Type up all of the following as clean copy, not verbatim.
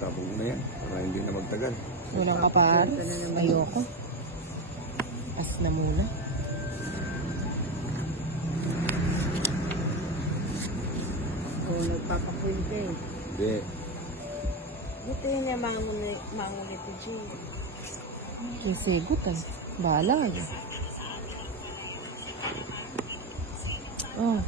tapos mo na yan. Para hindi na magtagal. Walang kaparos. Ayoko. Pas na muna. Oo, nagpapakwinte eh. Hindi. Buti niya mangulit ko dyan. May sigot eh. Bahala eh. Oh.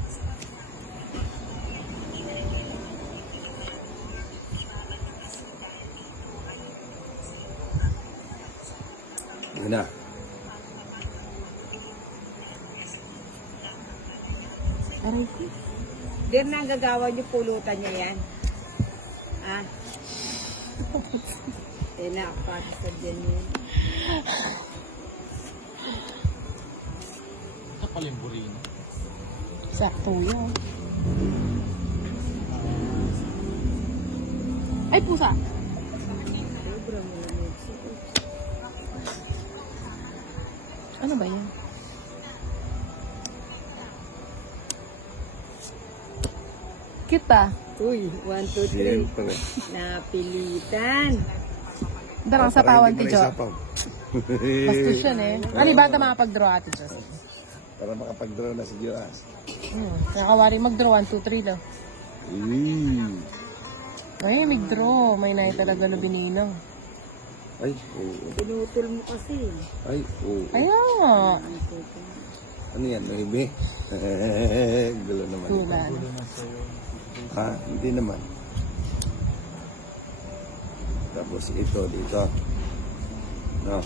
Yun na. Aray ko. Diyan na ang gagawa niyo, pulutan niya yan. Ah. Tinakpat sa dyan yun. Ito pala yung burino. Sakto yun. Ay, pusa. Sobrang malamig. Ano ba yan? Kita. Uy, 1, 2, 3. Siyempre. Napilitan. Darang Para sapawan hindi ti mo na Jo. isapaw. Bastos yun eh. Ano ba ito makapag-draw ate Jo? Para makapag-draw na si Joa. Nakawari mag-draw. 1, 2, 3 daw. Mm. Ay, mag-draw. May nai talaga na bininang. Ay, oo. Pinutol mo kasi. Ay, oo. Kaya nga. Ano yan, Noibe? Gulo naman. Diba? Gulo na sa'yo. Ha? Hindi naman. Tapos ito dito. No.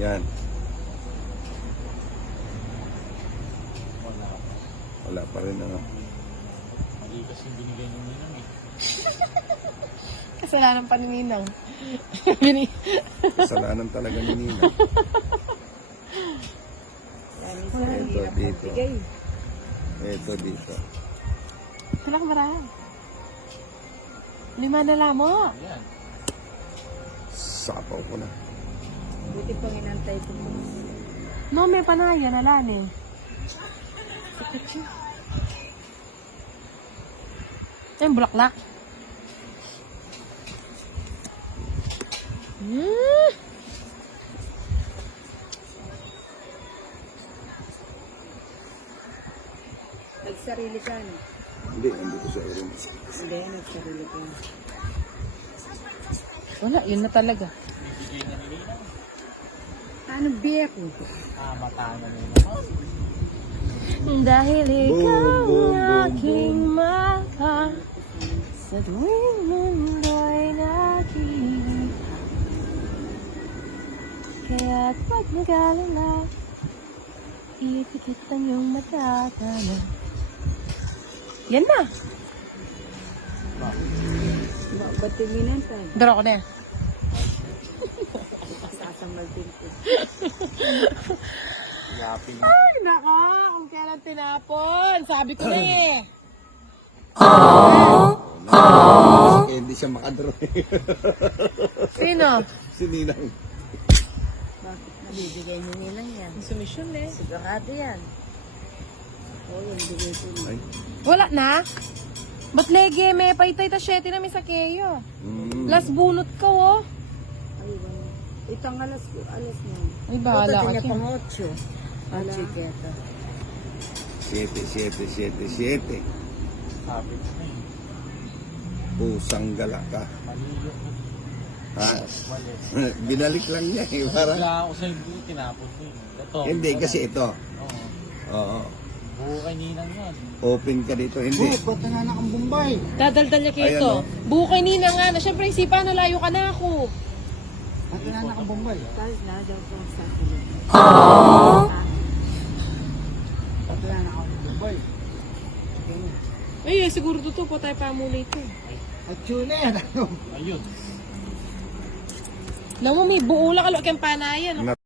Yan. Wala. Wala pa rin ano. Mali kasi yung binigay ng ninang eh. Kasalanan pa ni Ninang. Kasalanan talaga ni Nina. Ito dito. Ito dito. Talak marami. 5 na lang mo. Ayan. Sapaw ko na. Buti pang inantay ko mo. No, may panaya na lang eh. Ito yung bulaklak. Nagsarili ka no? Hindi, andito sa room. Hindi, nagsarili ka. Wala, yun na talaga. Bibigay na ni ninang. Ano biya ko? Mata na ninang. Dahil ikaw Boom, boom, ang boom, aking mahal, sa tuwing mundo'y nakikita. Kaya't pag nag-alala, ipikit ang iyong matatala. Yan na! Ba't yung inantay? Draw ko na yan. Sasambal din ko. Yapin. Ay, naka! Kung kailan tinapon! Sabi ko na eh! Kaya hindi siya makadraw. Sino? Si Ninang. Bakit nabibigay mo nilang yan? Sumisyon eh. Sigurado yan. Oo, yung bigay ko mo. Ay. Wala na? Ba't lege? May paitay ta 7 na may sakeyo. Mm. Las bunot ka oh. Ay, wala. Itang alas mo. Ay, bahala ka niya siya. pang 8. Ang chiketa. 7. Sabi ko na eh. Pusang gala ka. Mali yun. Ha? Mali. Binalik lang niya eh. Para... Wala ako sa hindi tinapos ko eh. Ito. Hindi, wala. kasi ito. Oo. Oo. Buo kay ninang yan. Open ka dito. Hindi. Dadaldal niya kayo Ayan, ito. oh. Buo kay Nina nga na. Siyempre, isipan na layo ka na ako. Kahit na daw kung sa akin. Ay, siguro totoo po tayo pa muna ito. Ayun. Alam mo, may buo lang kalo kang panayan.